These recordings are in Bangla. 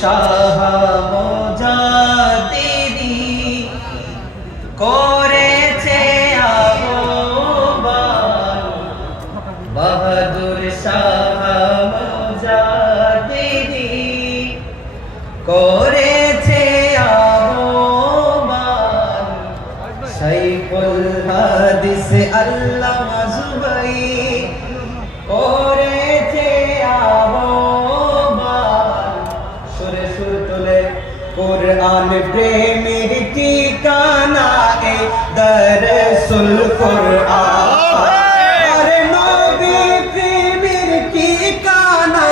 শাহ মুজাদ্দিদি করেছে আহ্বান, বাহাদুর শাহ মুজাদ্দিদি করেছে আহ্বান, শাইখুল হাদিস আল্লামা জুবাইর করেছে আহ্বান। সুরে সুর তুলে কুরআন প্রেমের ঠিকানা এ দরসুল কুরআন, আরে নবী প্রেমের ঠিকানা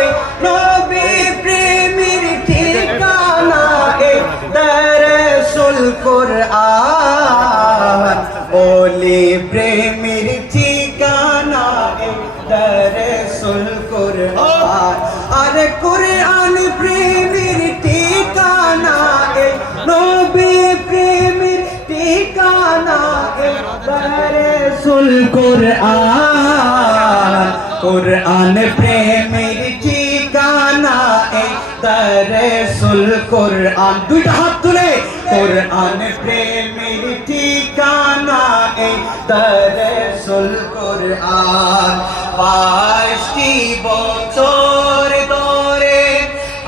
এ নবী প্রেমের ঠিকানা এ দরসুল কুরআন, ওলি প্রেমের ঠিকানা এ দরসুল কুরআন, আরে কুরআন প্রেমের ঠিকানা এ নবী প্রেমের ঠিকানা এ দরসুল কুরআন, কুরআন প্রেমের ঠিকানা এ দরসুল কুরআন। দুইটা হাত তুলে কুরআন প্রেমের ঠিকানা এ দরসুল কুরআন। 22টি বছর ধরে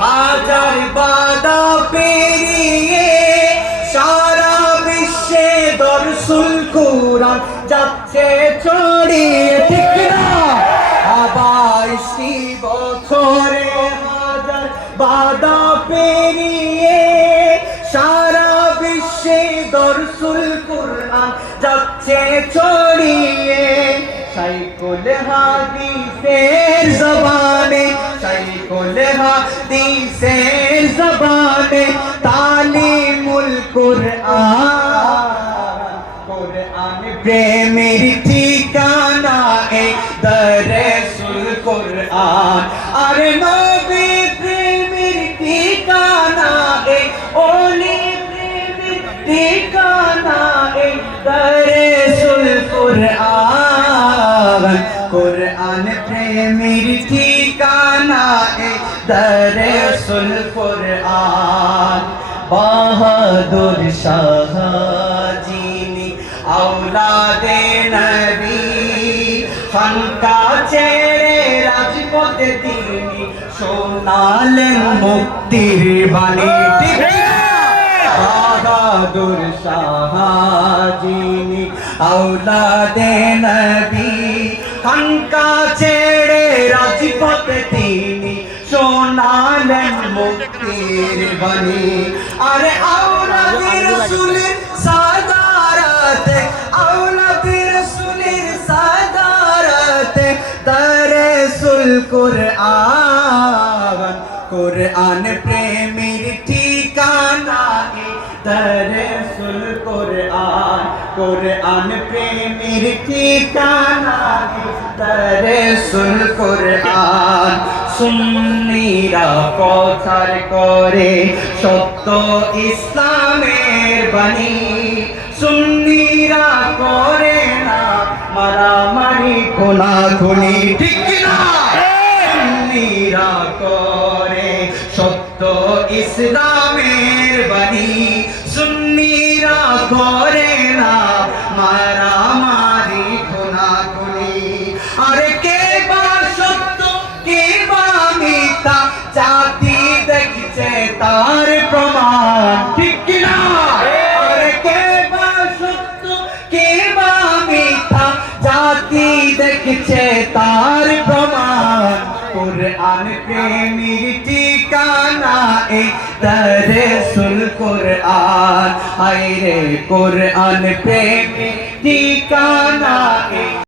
হাজার বাধা পেরিয়ে সারা বিশ্বে দরসুল কুরআন যাচ্ছে ছড়িয়ে, ঠিক না? 22টি বছরে হাজার বাধা পেরিয়ে সারা বিশ্বে দরসুল কুরআন যাচ্ছে ছড়িয়ে, শাইখুল হাদিসের জবানে শাইখুল হাদিসের জবানে তালিমুল কুরআন, কুরআন প্রেমের ঠিকানা এ দরসুল কুরআন, আরে নবী প্রেমের ঠিকানা এ ওলি প্রেমের ঠিকানা এ দরসুল কুরআন, কুরআন প্রেমের ঠিকানা এ দরসুল কুরআন। বাহাদুর শাহ যিনি আওলাদে নবী, খানকা ছেড়ে রাজপথে তিনি শোনালেন মুক্তির বাণী, ঠিক না? বাহাদুর শাহ যিনি আওলাদে নবী, খানকা ছেড়ে রাজপথে তিনি শোনালেন মুক্তির বাণী, আরে আওলাদে রাসূলের সাদারাতে আওলাদে রাসূলের সাদারাতে দরসুল কুরআন, কুরআন প্রেমের ঠিকানা এ দরসুল কুরআন, কুরআন প্রেমের ঠিকানা এ দরসুল কুরআন। সুন্নিরা প্রচার করে সত্য ইসলামের বাণী, সুন্নিরা করে না মারামারি খুনাখুনি, ঠিক না? সুন্নিরা করে সত্য ইসলামের বাণী, সুন্নিরা করে না মারামারি খুনাখুনি, আরে কে বা সত্য কে বা মিথ্যা জাতি দেখছে তার প্রমাণ, ঠিক না? আরে কে বা সত্য কে বা মিথ্যা জাতি দেখছে তার প্রমাণ, কুরআন প্রেমের ঠিকানা এ দরসুল কুরআন, হায়রে কুরআন প্রেমের ঠিকানা এ